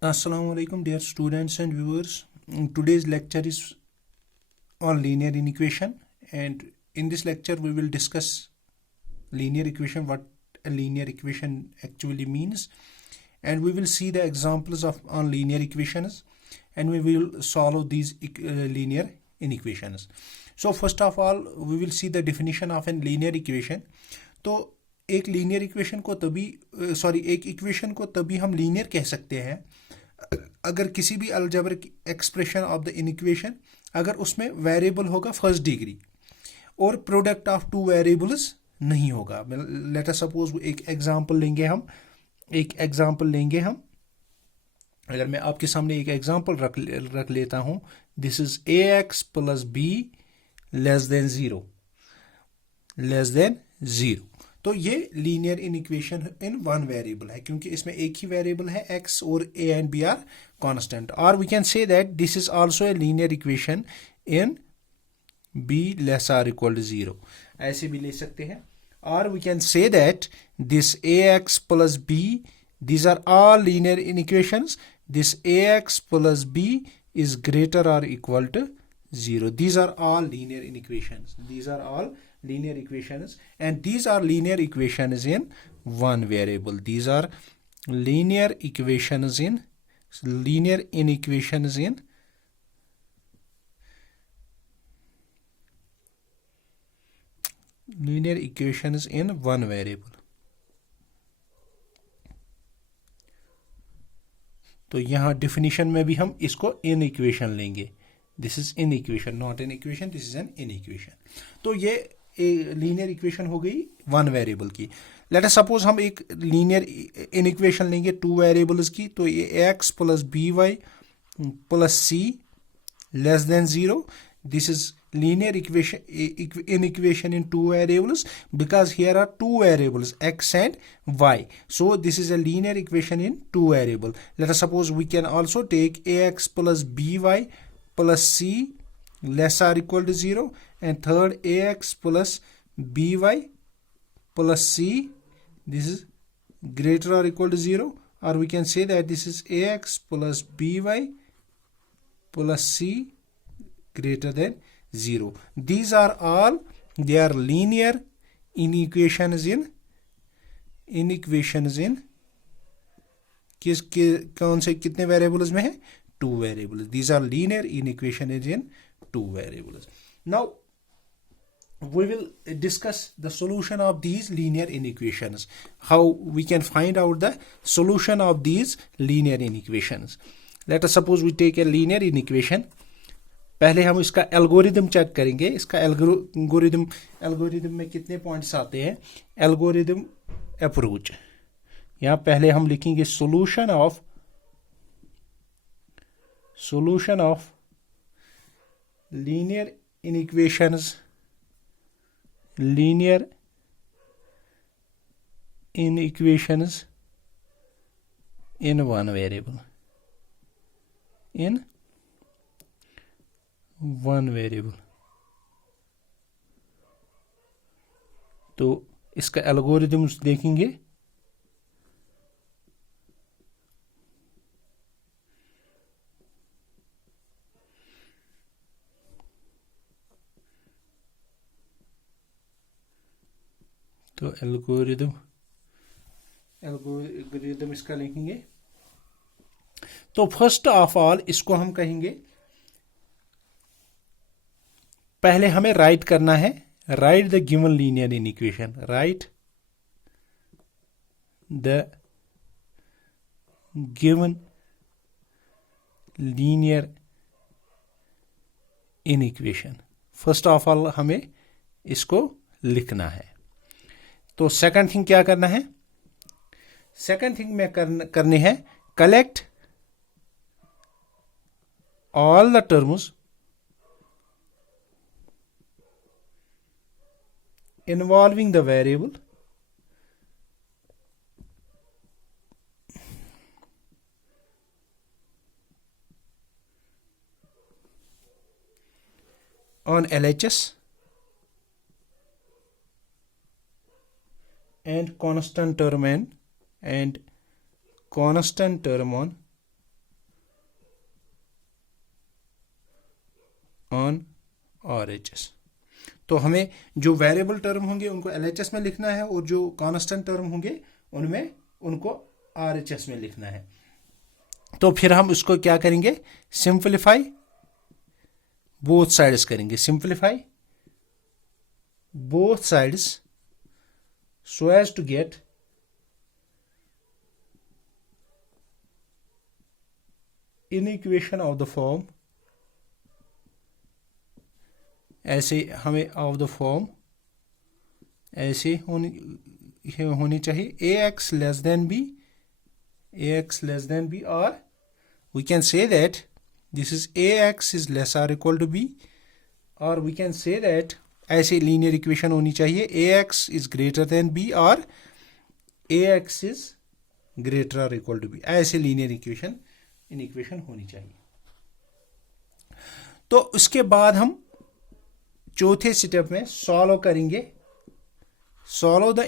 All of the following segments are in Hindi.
Assalamu alaikum, dear students and viewers. Today's lecture is on linear inequation, and in this lecture we will discuss linear equation, what a linear equation actually means, and we will see the examples of on linear equations, and we will solve these linear inequations. So first of all, we will see the definition of a linear equation. तो एक लीनियर इक्वेशन को तभी एक इक्वेशन को तभी हम लीनियर कह सकते हैं अगर किसी भी algebraic expression of the inequation अगर उसमें वेरिएबल होगा फर्स्ट डिग्री और प्रोडक्ट ऑफ टू वेरिएबल्स नहीं होगा। लेट अस सपोज एक एग्जांपल लेंगे हम अगर मैं आपके सामने एक एग्जांपल रख लेता हूं, this is a x plus b less than zero. तो ये linear inequation in one variable है क्योंकि इसमें एक ही वेरिएबल है x और a and b are constant. और we can say that this is also a linear equation in b less or equal to zero, ऐसे भी ले सकते हैं। और we can say that this ax plus b, these are all linear inequations, this ax plus b is greater or equal to 0. These are all linear inequations. And these are linear equations in one variable. These are linear inequations in one variable. तो यहाँ डिफिनीशन में भी हम इसको इन इक्वेशन लेंगे। This is in equation, not an equation, this is an in equation. तो ये लीनियर इक्वेशन हो गई वन वेरिएबल की। लेट अस सपोज हम एक लीनियर इन इक्वेशन लेंगे टू वेरिएबल्स की, तो ये x plus b y plus c less than zero. This is linear inequation in two variables because here are two variables x and y, so this is a linear equation in two variable. Let us suppose we can also take ax plus by plus c less or equal to 0, and third ax plus by plus c, this is greater or equal to 0, or we can say that this is ax plus by plus c greater than 0. These are all, they are linear inequations in कौन से कितने वेरिएबल्स में है? Two variables. These are linear inequations in two variables. Now we will discuss the solution of these linear inequations, how we can find out the solution of these linear inequations. Let us suppose we take a linear inequation. पहले हम इसका एल्गोरिदम चेक करेंगे। इसका एल्गोरिदम में कितने पॉइंट्स आते हैं? Algorithm approach. यहां पहले हम लिखेंगे solution of linear inequations in one variable, तो इसका एल्गोरिदम्स देखेंगे। तो एल्गोरिदम इसका लिखेंगे। तो फर्स्ट ऑफ ऑल इसको हम कहेंगे, पहले हमें राइट करना है, right the given linear inequation, right the given linear inequation. First of all हमें इसको लिखना है। तो सेकंड थिंग क्या करना है? सेकंड थिंग में करनी है collect all the terms involving the variable on LHS and constant term on on RHS। तो हमें जो वेरिएबल टर्म होंगे उनको LHS में लिखना है और जो कांस्टेंट टर्म होंगे उनमें उनको RHS में लिखना है। तो फिर हम उसको क्या करेंगे, सिंपलीफाई बोथ साइड्स करेंगे, simplify both sides so as to get in equation of the form, ऐसे हमें ऑफ द फॉर्म ऐसे होनी चाहिए ax less than b, ax less than b, और we can say that this is ax is less or equal to b, और we can say that ऐसे लीनियर इक्वेशन होनी चाहिए ax is greater than b और ax is greater or equal to b, ऐसे लीनियर इक्वेशन इन इक्वेशन होनी चाहिए। तो उसके बाद हम चौथे स्टेप में सॉल्व करेंगे, solve the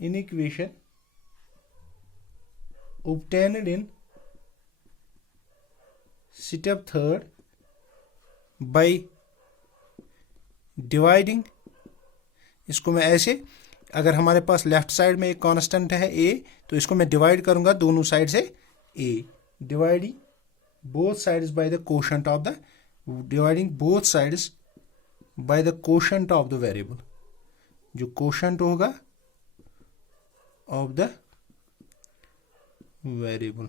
inequation obtained in step third by dividing, इसको मैं ऐसे, अगर हमारे पास लेफ्ट साइड में एक कांस्टेंट है a, तो इसको मैं डिवाइड करूंगा दोनों साइड से a, dividing both sides by the quotient of the, dividing both sides by the quotient of the variable, जो कोशेंट होगा ऑफ द वेरिएबल।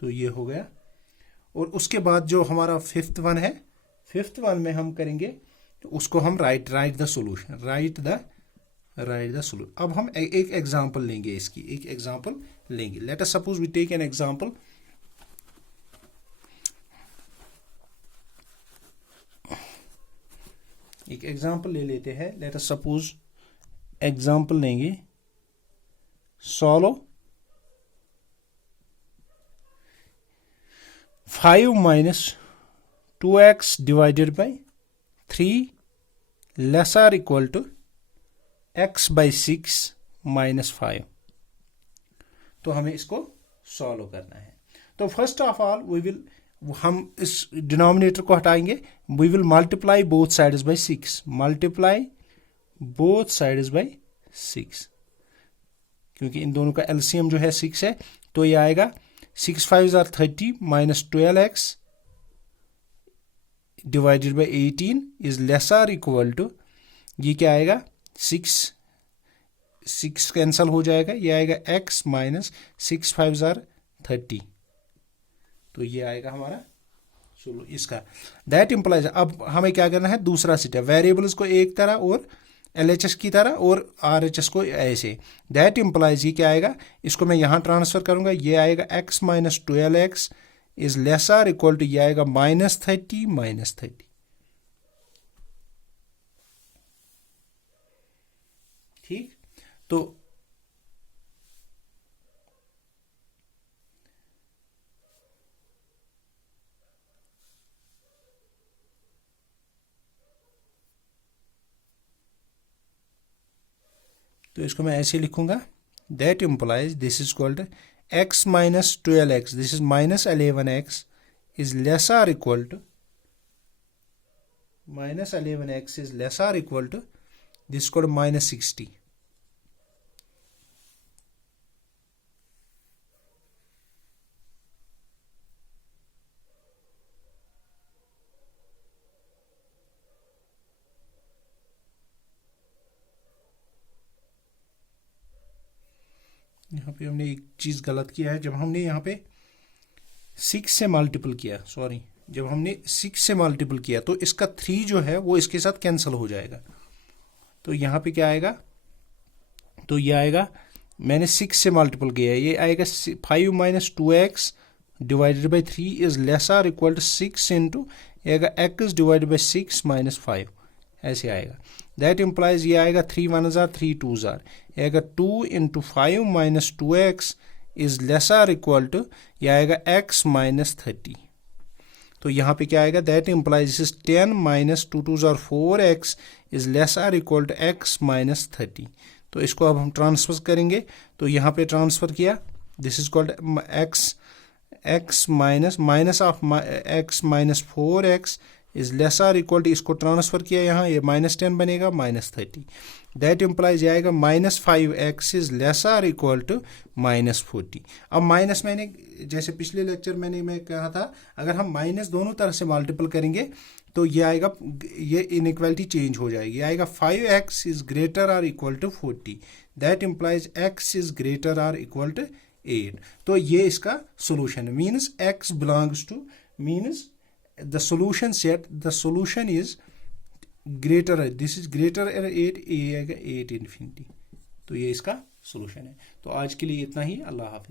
तो ये हो गया। और उसके बाद जो हमारा फिफ्थ वन है, फिफ्थ वन में हम करेंगे तो उसको हम write the solution, write the solution. अब हम एक एग्जांपल लेंगे, इसकी एक एग्जांपल लेंगे। Let us suppose we take an example, एक एग्जांपल ले लेते हैं। लेट अस सपोज एग्जांपल लेंगे, solve 5 minus 2x divided by 3 less or equal to x by 6 minus 5। तो हमें इसको सॉल्व करना है। तो फर्स्ट ऑफ ऑल हम इस डिनोमिनेटर को हटाएंगे, we will multiply both sides by 6, multiply both sides by 6, क्योंकि इन दोनों का एलसीएम जो है 6 है। तो ये आएगा 6 5 are 30 minus 12x divided by 18 is less or equal to, ये क्या आएगा, 6 कैंसल हो जाएगा, ये आएगा x minus 6 5 are 30। तो ये आएगा हमारा चलो इसका, दैट इम्प्लाइज। अब हमें क्या करना है, दूसरा स्टेप, वेरिएबल्स को एक तरह और LHS की तरह और RHS को ऐसे, दैट इम्प्लाइज ये क्या आएगा, इसको मैं यहाँ ट्रांसफर करूंगा, ये आएगा x minus 12x is less or equal to, ये आएगा -30 -30। ठीक, तो इसको मैं ऐसे लिखूंगा, that implies this is called x minus 12x, this is minus 11x is less or equal to, minus 11x is less or equal to, this is called -60। यहाँ पे हमने एक चीज गलत किया है, जब हमने यहाँ पे 6 से मल्टीपल किया, सॉरी, जब हमने 6 से मल्टीपल किया तो इसका 3 जो है वो इसके साथ कैंसिल हो जाएगा। तो यहाँ पे क्या आएगा, तो ये आएगा, मैंने 6 से मल्टीपल किया है, ये आएगा 5 minus 2x divided by 3 is less or equal to 6 into आएगा x डिवाइडेड बाई 6 minus 5, ऐसे आएगा। दैट इम्प्लाइज ये आएगा 3 1 जार 3 2 जार, आएगा 2 into 5 minus 2x is less or equal to, ये आएगा x minus 30। तो यहाँ पे क्या आएगा, दैट इम्प्लाइज इज 10 minus 2 2 जार 4x is less or equal to x minus 30। तो इसको अब हम ट्रांसफर करेंगे, तो यहाँ पे ट्रांसफर किया, this is called x x minus of x minus 4x is less or equal to, इसको ट्रांसफर किया यहाँ, ये -10 बनेगा -30, दैट इम्प्लाइज आएगा -5x is less or equal to -40। अब माइनस मैंने जैसे पिछले लेक्चर मैं कहा था, अगर हम माइनस दोनों तरफ से मल्टीपल करेंगे तो ये आएगा, ये इनइक्वालिटी चेंज हो जाएगी, आएगा 5x is greater or equal to 40, that implies x is greater or equal to 8। तो ये इसका सोल्यूशन है, means x belongs to, means the solution set, the solution is greater, this is greater 8, ये आएगा 8 infinity। तो ये इसका सोल्यूशन है। तो आज के लिए इतना ही, अल्लाह हाफिज।